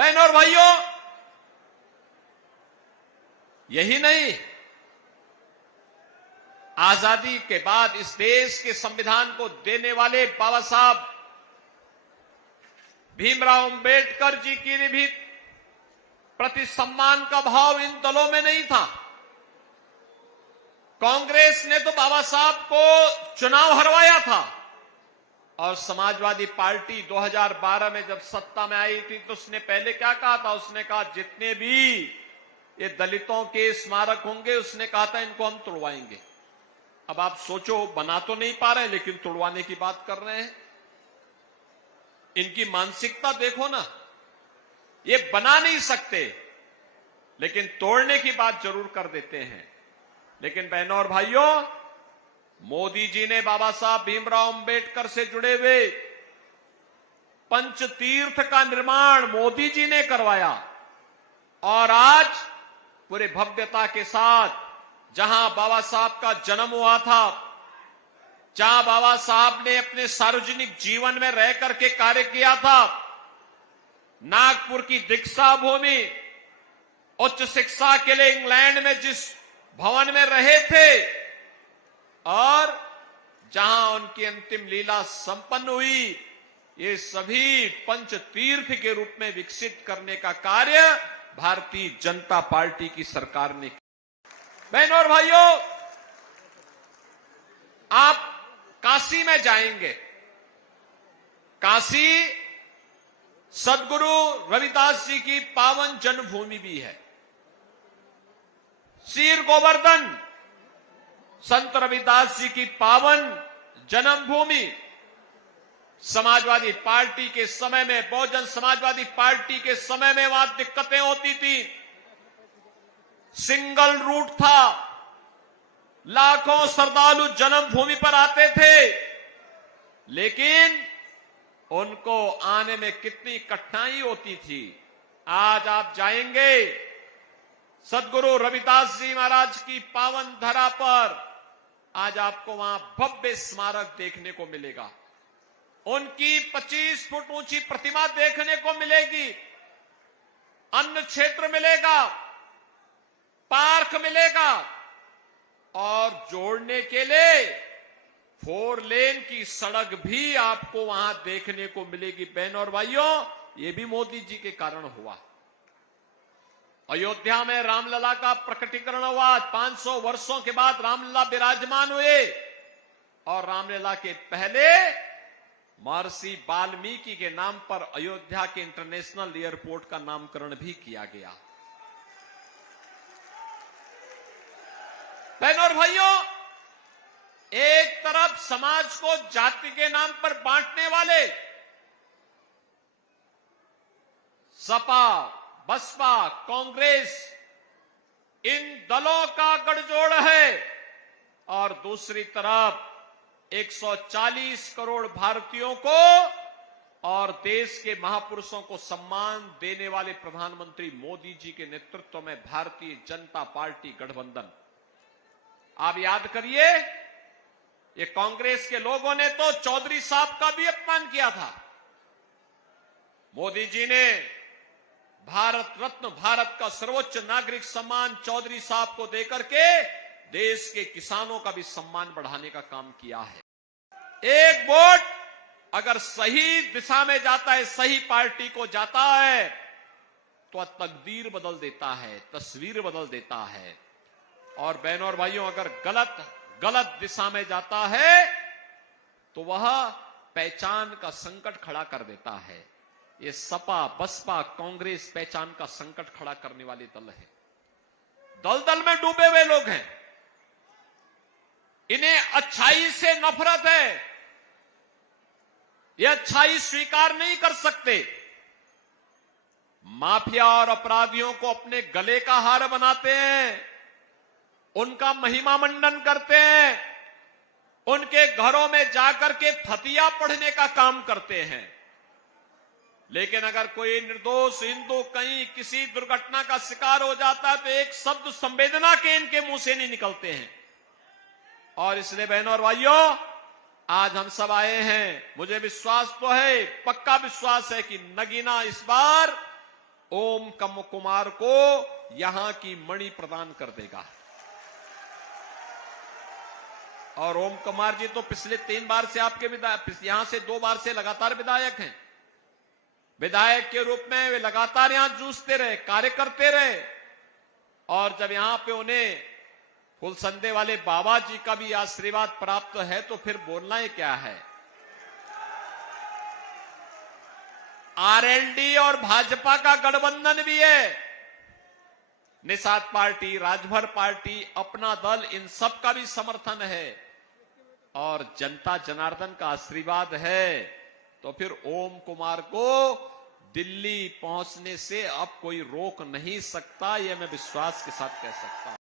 बहनों और भाइयों, यही नहीं, आजादी के बाद इस देश के संविधान को देने वाले बाबा साहब भीमराव अंबेडकर जी की भी प्रति सम्मान का भाव इन दलों में नहीं था। कांग्रेस ने तो बाबा साहब को चुनाव हरवाया था और समाजवादी पार्टी 2012 में जब सत्ता में आई थी तो उसने पहले क्या कहा था? उसने कहा जितने भी ये दलितों के स्मारक होंगे, उसने कहा था इनको हम तोड़वाएंगे। अब आप सोचो, बना तो नहीं पा रहे लेकिन तोड़वाने की बात कर रहे हैं। इनकी मानसिकता देखो ना, ये बना नहीं सकते लेकिन तोड़ने की बात जरूर कर देते हैं। लेकिन बहनों और भाइयों, मोदी जी ने बाबा साहब भीमराव अंबेडकर से जुड़े हुए पंचतीर्थ का निर्माण मोदी जी ने करवाया और आज पूरे भव्यता के साथ जहां बाबा साहब का जन्म हुआ था, जहां बाबा साहब ने अपने सार्वजनिक जीवन में रह करके कार्य किया था, नागपुर की दीक्षा भूमि, उच्च शिक्षा के लिए इंग्लैंड में जिस भवन में रहे थे और जहां उनकी अंतिम लीला संपन्न हुई, ये सभी पंचतीर्थ के रूप में विकसित करने का कार्य भारतीय जनता पार्टी की सरकार ने किया। बहनों और भाइयों, आप काशी में जाएंगे। काशी सदगुरु रविदास जी की पावन जन्मभूमि भी है। सीर गोवर्धन संत रविदास जी की पावन जन्मभूमि। समाजवादी पार्टी के समय में, बहुजन समाजवादी पार्टी के समय में वहां दिक्कतें होती थी, सिंगल रूट था, लाखों श्रद्धालु जन्मभूमि पर आते थे, लेकिन उनको आने में कितनी कठिनाई होती थी। आज आप जाएंगे सदगुरु रविदास जी महाराज की पावन धरा पर, आज आपको वहां भव्य स्मारक देखने को मिलेगा, उनकी 25 फुट ऊंची प्रतिमा देखने को मिलेगी, अन्न क्षेत्र मिलेगा, पार्क मिलेगा और जोड़ने के लिए 4 लेन की सड़क भी आपको वहां देखने को मिलेगी। बहनों और भाइयों, ये भी मोदी जी के कारण हुआ। अयोध्या में रामलला का प्रकटीकरण हुआ, 500 वर्षों के बाद रामलला विराजमान हुए और रामलला के पहले महर्षि वाल्मीकि के नाम पर अयोध्या के इंटरनेशनल एयरपोर्ट का नामकरण भी किया गया। बहनों और भाइयों, एक तरफ समाज को जाति के नाम पर बांटने वाले सपा, बसपा, कांग्रेस, इन दलों का गठजोड़ है और दूसरी तरफ 140 करोड़ भारतीयों को और देश के महापुरुषों को सम्मान देने वाले प्रधानमंत्री मोदी जी के नेतृत्व में भारतीय जनता पार्टी गठबंधन। आप याद करिए, ये कांग्रेस के लोगों ने तो चौधरी साहब का भी अपमान किया था। मोदी जी ने भारत रत्न, भारत का सर्वोच्च नागरिक सम्मान चौधरी साहब को देकर के देश के किसानों का भी सम्मान बढ़ाने का काम किया है। एक वोट अगर सही दिशा में जाता है, सही पार्टी को जाता है, तो तकदीर बदल देता है, तस्वीर बदल देता है। और बहनों और भाइयों, अगर गलत दिशा में जाता है तो वह पहचान का संकट खड़ा कर देता है। ये सपा, बसपा, कांग्रेस पहचान का संकट खड़ा करने वाले दल है, दलदल में डूबे हुए लोग हैं। इन्हें अच्छाई से नफरत है, ये अच्छाई स्वीकार नहीं कर सकते। माफिया और अपराधियों को अपने गले का हार बनाते हैं, उनका महिमा मंडन करते हैं, उनके घरों में जाकर के फतिया पढ़ने का काम करते हैं। लेकिन अगर कोई निर्दोष हिंदू कहीं किसी दुर्घटना का शिकार हो जाता है तो एक शब्द संवेदना के इनके मुंह से नहीं निकलते हैं। और इसलिए बहनों और भाइयों, आज हम सब आए हैं, मुझे विश्वास तो है, पक्का विश्वास है कि नगीना इस बार ओम कुमार को यहां की मणि प्रदान कर देगा। और ओम कुमार जी तो पिछले 3 बार से आपके विधायक, यहां से 2 बार से लगातार विधायक हैं। विधायक के रूप में वे लगातार यहां जूझते रहे, कार्य करते रहे। और जब यहां पे उन्हें फुलसंदे वाले बाबा जी का भी आशीर्वाद प्राप्त है तो फिर बोलना ही क्या है। आरएलडी और भाजपा का गठबंधन भी है। निषाद पार्टी, राजभर पार्टी, अपना दल, इन सब का भी समर्थन है और जनता जनार्दन का आशीर्वाद है। तो फिर ओम कुमार को दिल्ली पहुंचने से अब कोई रोक नहीं सकता, यह मैं विश्वास के साथ कह सकता हूं।